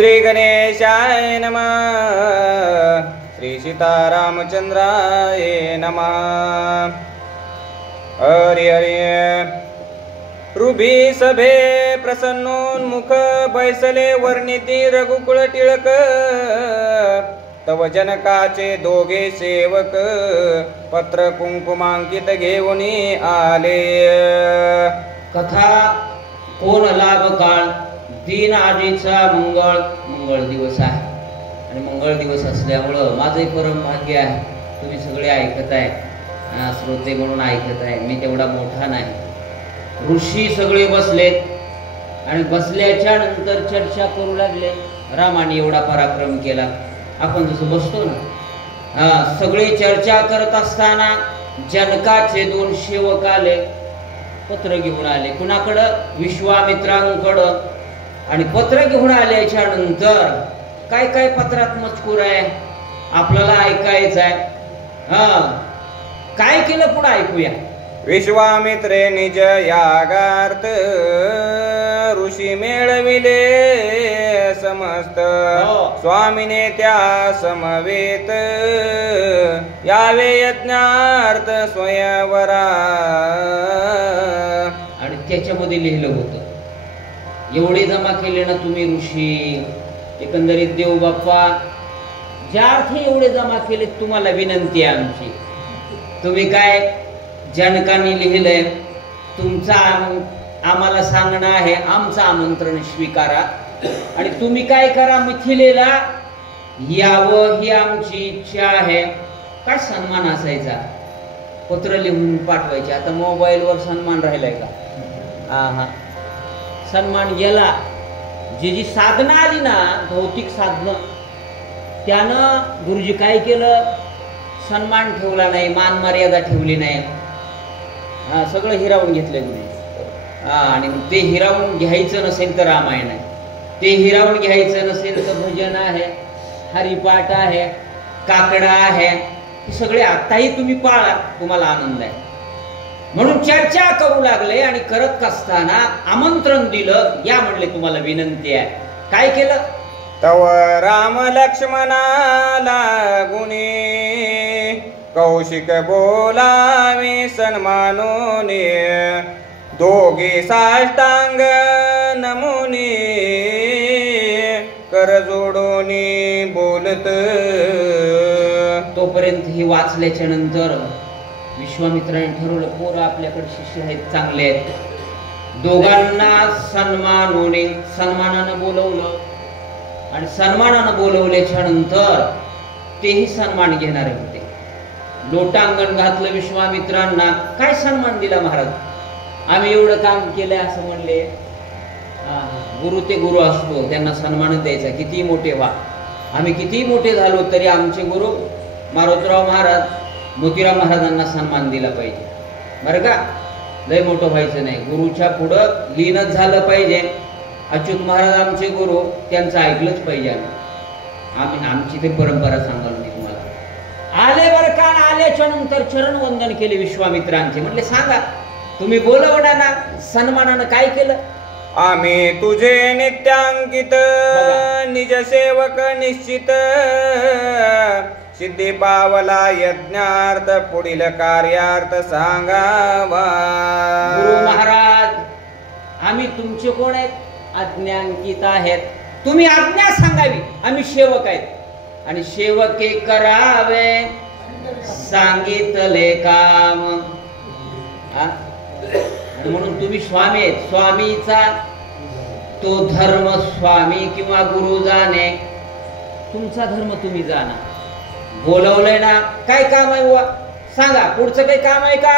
श्री गणेशाय नमः. श्री सीतारामचंद्राय नमः. हरि हरि. रुभी सभे प्रसन्नोन्मुख बैसले वर्णिती रघुकुळ टिळक. तव जनकाचे दोघे सेवक पत्र कुंकुमांकित घेऊन आले. कथा कोण लाभ काळ दिन आधीचा मंगळ दिवस आहे आणि मंगळ दिवस असल्यामुळं माझे परम भाग्य आहे. तुम्ही सगळे ऐकत आहे, श्रोते म्हणून ऐकत आहे. मी तेवढा मोठा नाही. ऋषी सगळे बसलेत आणि बसल्याच्या नंतर चर्चा करू लागले. रामाने एवढा पराक्रम केला. आपण जसं बसतो ना, सगळे चर्चा करत असताना जनकाचे 2 सेवक आले, पत्र घेऊन आले. कुणाकडं? विश्वामित्रांकडं. आणि पत्र घेऊन आल्याच्या नंतर काय काय पत्रात मजकूर आहे आपल्याला ऐकायचं आहे. काय केलं पुढे ऐकूया. विश्वामित्रे निज यागार्थ ऋषी मेळविले समस्त. स्वामीने त्या समवेत यावे यज्ञार्थ स्वयंवरा. आणि त्याच्यामध्ये लिहिलं होतं, एवढे जमा केले ना तुम्ही ऋषी, एकंदरीत देव बाप्पा ज्या अर्थी एवढे जमा केले तुम्हाला विनंती आहे आमची. तुम्ही काय जनकांनी लिहिलंय, तुमचा आम्हाला सांगणं आहे, आमचं आमंत्रण स्वीकारा आणि तुम्ही काय करा, मिथिलेला यावं ही आमची इच्छा आहे. काय सन्मान असायचा, पत्र लिहून पाठवायचे. आता मोबाईलवर सन्मान राहिलाय का? सन्मान गेला. जी साधनं आली ना, भौतिक साधनं, त्यानं गुरुजी काय केलं, सन्मान ठेवला नाही, मान मर्यादा ठेवली नाही. सगळं हिरावून घेतलंय गुरुजी. आणि ते हिरावून घ्यायचं नसेल तर रामायण आहे, ते हिरावून घ्यायचं नसेल तर भजन आहे, हरिपाठ आहे, काकडा आहे. हे सगळे आताही तुम्ही पाळा, तुम्हाला आनंद आहे. म्हणून चर्चा करू लागले आणि करत असताना आमंत्रण दिलं. या म्हणले तुम्हाला विनंती आहे. काय केलं? तव राम लक्ष्मणा लागुनी कौशिक बोलावे सन्मानोने. दोघे साष्टांग नमुनी कर जोडोनी बोलत. तोपर्यंत ही वाचल्याच्या नंतर विश्वामित्राने ठरवलं, पोरं आपल्याकडे शिष्य आहेत, चांगले आहेत, दोघांना सन्मानानं बोलवलं. आणि सन्मानानं बोलवल्याच्या नंतर तेही सन्मान घेणारे होते. लोटांगण घातलं विश्वामित्रांना. काय सन्मान दिला महाराज? आम्ही एवढं काम केलंय असं म्हणले. गुरु ते गुरु असतो, त्यांना सन्मान द्यायचा. किती मोठे व्हा, आम्ही किती मोठे झालो तरी आमचे गुरु मारुतराव महाराज, मोतीराम महाराजांना सन्मान दिला पाहिजे बरं का. लय मोठं व्हायचं नाही, गुरुच्या पुढं लीनच झालं पाहिजे. अच्युत महाराज आमचे गुरु, त्यांचं ऐकलंच पाहिजे. आम्ही आमची ते परंपरा सांगाल मी तुम्हाला. आले बरं का. आल्याच्या नंतर चरणवंदन केले विश्वामित्रांचे. म्हटले सांगा, तुम्ही बोलवणार ना, सन्मानानं काय केलं? आम्ही तुझे नित्यांकित निज सेवक निश्चित. सिद्धी पावला यज्ञार्थ पुढील कार्यार्थ सांगावा. गुरु महाराज, आम्ही तुमचे कोण आहेत? आज्ञांकित आहेत. तुम्ही आज्ञा सांगावी. आम्ही सेवक आहेत आणि सेवके करावे सांगितले काम. म्हणून तुम्ही स्वामी आहेत. स्वामीचा तो धर्म स्वामी किंवा गुरु जाणे, तुमचा धर्म तुम्ही जाणा. बोलवलंय ना, काय काम आहे बुवा सांगा. पुढचं काही काम आहे का?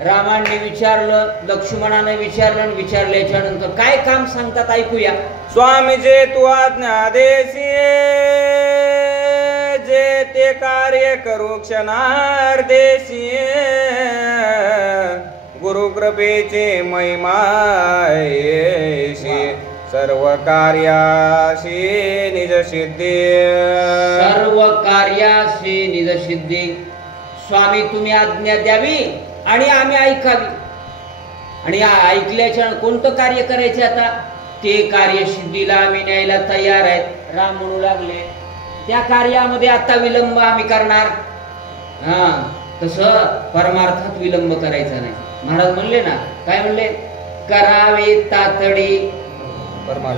रामाने विचारलं, लक्ष्मणाने विचारलं. विचारल्याच्या नंतर काय काम सांगतात ऐकूया. स्वामी जे तू आज्ञा देसी, जे ते कार्य करू क्षणार्देशी. गुरु कृपेचे महिमायशी सर्व कार्याशी निज सिद्धी. सर्व कार्याशी निज सिद्धी. स्वामी तुम्ही आज्ञा द्यावी आणि आम्ही ऐकावी. आणि ऐकल्याच्या कोणतं कार्य करायचे आता ते कार्य सिद्धीला आम्ही न्यायला तयार आहेत. राम म्हणू लागले त्या कार्यामध्ये आता विलंब आम्ही करणार. हा, तसं परमार्थात विलंब करायचा नाही. महाराज म्हणले ना, काय म्हणले? करावे तातडी,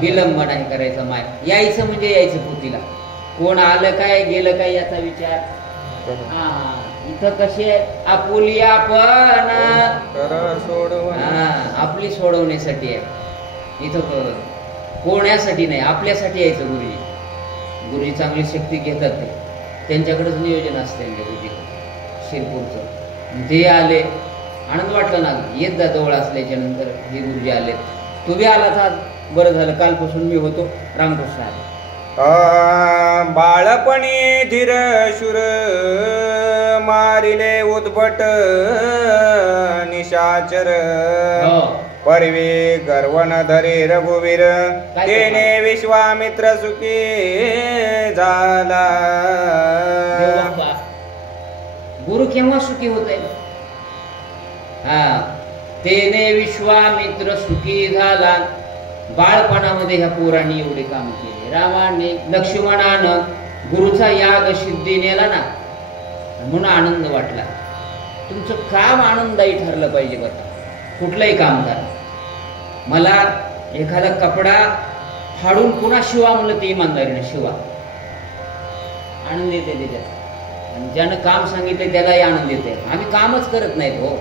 विलंब नाही करायचा. माय यायचं म्हणजे यायचं पोतीला. कोण आलं काय गेलं काय याचा विचार. हा, इथं कसे आपुली आपण आपली सोडवण्यासाठी आहे. इथं कोणासाठी नाही, आपल्यासाठी यायचं. गुरुजी चांगली शक्ती घेतात ते, त्यांच्याकडेच नियोजन असते गुरुजी शिरपूरचं. ते आले, आनंद वाटला ना. येत जा जवळ असल्याच्या नंतर हे गुरुजी आले. तुम्ही आला था, बरं झालं. कालपासून मी होतो. रामकृष्ण आले. बाळपणी धीर शूर मारिले उद्भट निशाचर, परवी गर्वन धरे रघुवीर, तेने विश्वामित्र सुखी झाला. गुरु केव्हा सुखी होत आहे? हा, तेने विश्वामित्र सुखी झाला. बाळपणामध्ये ह्या पोरांनी एवढे काम केले. रामाने लक्ष्मणानं गुरुचा याग सिद्धी नेला ना, म्हणून आनंद वाटला. तुमचं काम आनंददायी ठरलं पाहिजे. बरं, कुठलंही काम करा. मला एखादा कपडा फाडून पुन्हा शिवा म्हणलं ते इमानदारीने शिवा, आनंद येते त्याच्यात. आणि ज्यानं काम सांगितलं त्यालाही आनंद येते. आम्ही कामच करत नाहीत हो,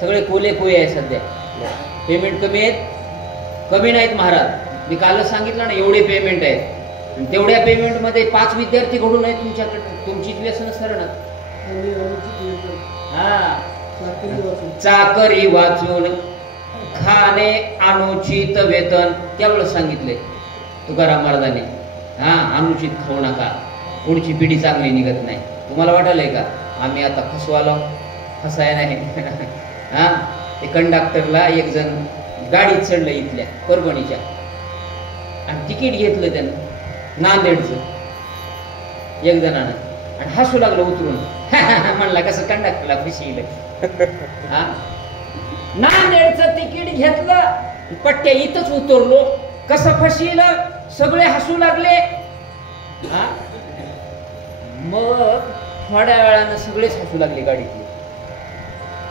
सगळे कोले कोय आहे सध्या. पेमेंट कमी आहेत, कमी नाहीत महाराज. मी कालच सांगितलं ना, एवढे पेमेंट आहेत. आणि तेवढ्या पेमेंटमध्ये 5 विद्यार्थी घडून आहेत तुमच्याकडे. तुमची व्यसन सरणं. हा, चाकरी वाचून खाणे अनुचित वेतन, त्यावेळेस सांगितले तुकाराम महाराजांनी. हा, अनुचित खाऊ नका, पुढची पिढी चांगली निघत नाही. तुम्हाला वाटायलंय का आम्ही आता फसवालो? फसाय नाही. हा, ते कंडक्टरला एक जण गाडीत चढलं इथल्या परभणीच्या, आणि तिकीट घेतलं त्यानं नांदेडचं एक जणानं, आणि हसू लागलं उतरून. म्हणला कसं कंडक्टरला फसविलं. हा, नांदेडचं तिकीट घेतलं, पट्ट्या इथंच उतरलो, कसं फसविलं? सगळे हसू लागले. हा, मग थोड्या वेळानं सगळेच हसू लागले गाडीतले.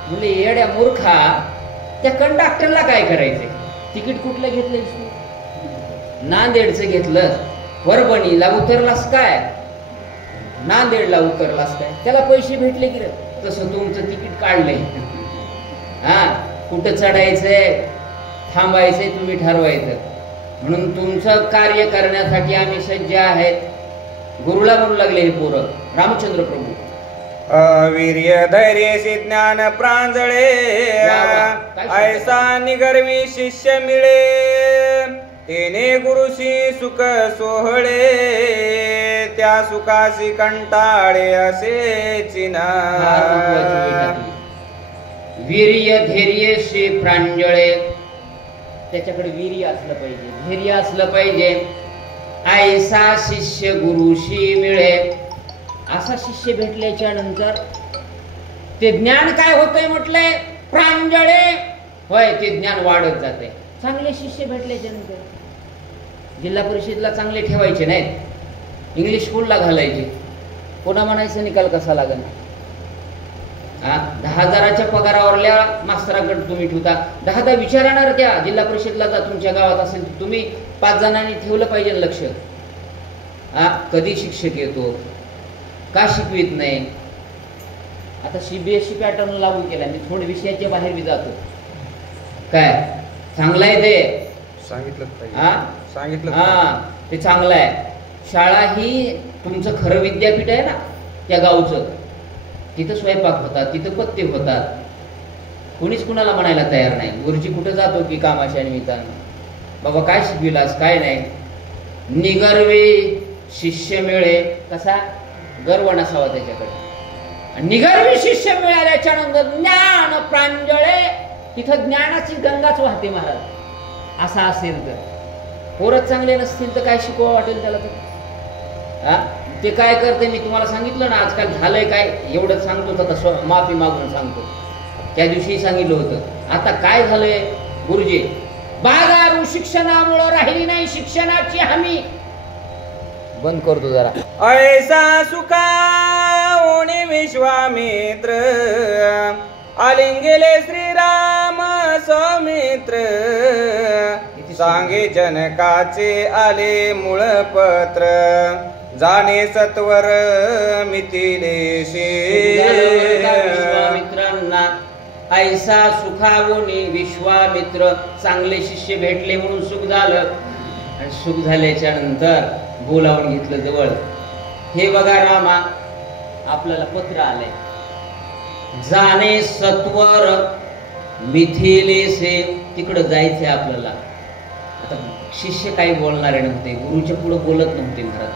म्हणजे येड्या मूर्खा, त्या कंडक्टरला काय करायचंय? तिकीट कुठलं घेतलं? नांदेडचं घेतलं. परभणीला उतरलास काय? नांदेडला उतरलास काय? त्याला पैसे भेटले की रे? तसं तुमचं तिकीट काढलंय. हा, कुठं चढायचंय थांबायचंय तुम्ही ठरवायचं. म्हणून तुमचं कार्य करण्यासाठी आम्ही सज्ज आहेत. गुरुला म्हणू लागले हे पोरं रामचंद्र प्रभू. वीर्य धैर्य ज्ञान प्रांजळे, ऐसा निगर्वी शिष्य मिळे, तेने गुरुशी सुख सोहळे, त्या सुखाशी कंटाळे असे चिना. वीर्य धैर्य शे प्रांजळे, त्याच्याकडे वीर्य असलं पाहिजे, धैर्य असलं पाहिजे. ऐसा शिष्य गुरुशी मिळे, असा शिष्य भेटल्याच्या नंतर ते ज्ञान काय होतंय म्हटलंय? प्रांजळे. होय, ते ज्ञान वाढत जाते. चांगले शिष्य भेटल्याच्या नंतर जिल्हा परिषदला चांगले ठेवायचे नाहीत, इंग्लिश स्कूलला घालायचे. कोणा म्हणायचं निकाल कसा लागेल? 10,000च्या पगारावरल्या मास्तराकडे तुम्ही ठेवता. 10 विचारणार त्या जिल्हा परिषदला जा, तुमच्या गावात असेल तुम्ही 5 जणांनी ठेवलं पाहिजे लक्ष. कधी शिक्षक येतो, का शिकवित नाही? आता CBSE पॅटर्न लागू केला. मी थोडं विषयाच्या बाहेर बी जातो. काय चांगलं आहे ते? सांगितलं. हा, ते चांगलं आहे. शाळा ही तुमचं खरं विद्यापीठ आहे ना त्या गावचं. तिथं स्वयंपाक होतात, तिथं पत्ते होतात. कोणीच कुणाला म्हणायला तयार नाही. गुरुजी कुठं जातो की कामाच्या निमित्तानं, बाबा काय शिकविलास काय नाही. निगर्वी शिष्य मिळे, कसा गर्व नसावा त्याच्याकडे. निगर्वी शिष्य मिळाल्याच्या नंतर ज्ञान प्रांजळे, तिथं ज्ञानाची गंगाच वाहते महाराज. असा असेल तर पोरच चांगले नसतील तर काय शिकवा वाटेल त्याला? तर ते काय करते मी तुम्हाला सांगितलं ना आजकाल झालंय काय, एवढं सांगतो तर माफी मागून सांगतो. त्या दिवशी सांगितलं होतं. आता काय झालंय गुरुजी, बाजारू शिक्षणामुळे राहिली नाही शिक्षणाची हमी. बंद करतो जरा. ऐसा सुखावणे विश्वामित्र आलिंगेले श्रीराम सौमित्र सांगे जनकाचे आले मूळ पत्र जाणे सत्वर मिथिलेशी. विश्वामित्रांना ऐसा सुखावणे विश्वामित्र चांगले शिष्य भेटले म्हणून सुख झालं. आणि सुख झाल्याच्या नंतर बोलावून घेतलं जवळ. हे बघा रामा, आपल्याला पत्र आलंय. जाणे सत्वर मिथिलेसे, तिकडं जायचंय आपल्याला. आता शिष्य काही बोलणारे नव्हते, गुरुच्या पुढे बोलत नव्हते महाराज.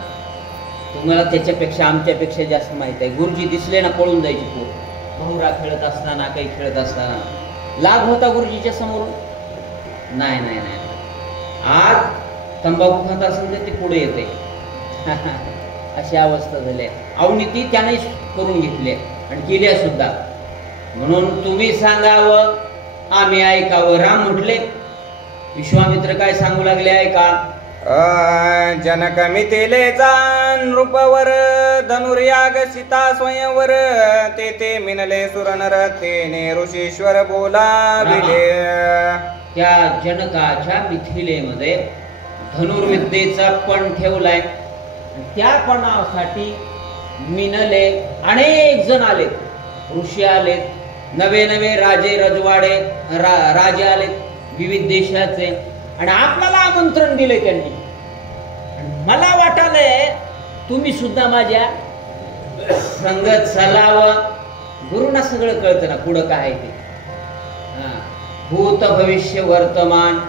तुम्हाला त्याच्यापेक्षा आमच्यापेक्षा जास्त माहित आहे. गुरुजी दिसले ना पळून जायचे पोर. भाऊरा खेळत असताना काही खेळत असताना लाभ होता गुरुजीच्या समोरून? नाही नाही नाही. आज तंबाखू खात असेल तर ते पुढे येते. अशी अवस्था झाली. अवनीती त्याने करून घेतली आणि केल्या सुद्धा. म्हणून तुम्ही सांगावं आम्ही ऐकावं. राम म्हटले. विश्वामित्र काय सांगू लागले ऐका. जनक मिथिलेचा नृपवर धनुर्याग सीता स्वयंवर तेथे मिनले सुरनर तेने ऋषीश्वर बोलाविले. त्या जनकाच्या मिथिलेमध्ये धनुर्विद्येचा पण ठेवलाय. त्या पणासाठी मिनले अनेक जण आलेत. ऋषी आलेत, नवे नवे राजे रजवाडे राजे आलेत विविध देशाचे. आणि आपल्याला आमंत्रण दिले त्यांनी. मला वाटालंय तुम्ही सुद्धा माझ्या संगत चलावं. गुरुना सगळं कळतं ना पुढं काय ते. भूत भविष्य वर्तमान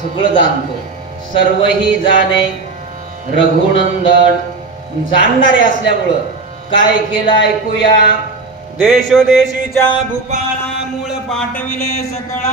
सगळं जाणतो. सर्वही जाणे रघुनंदन. जाणणारे असल्यामुळं काय केलं ऐकूया. देशोदेशीच्या भूपाळा मूळ पाठविले सकळा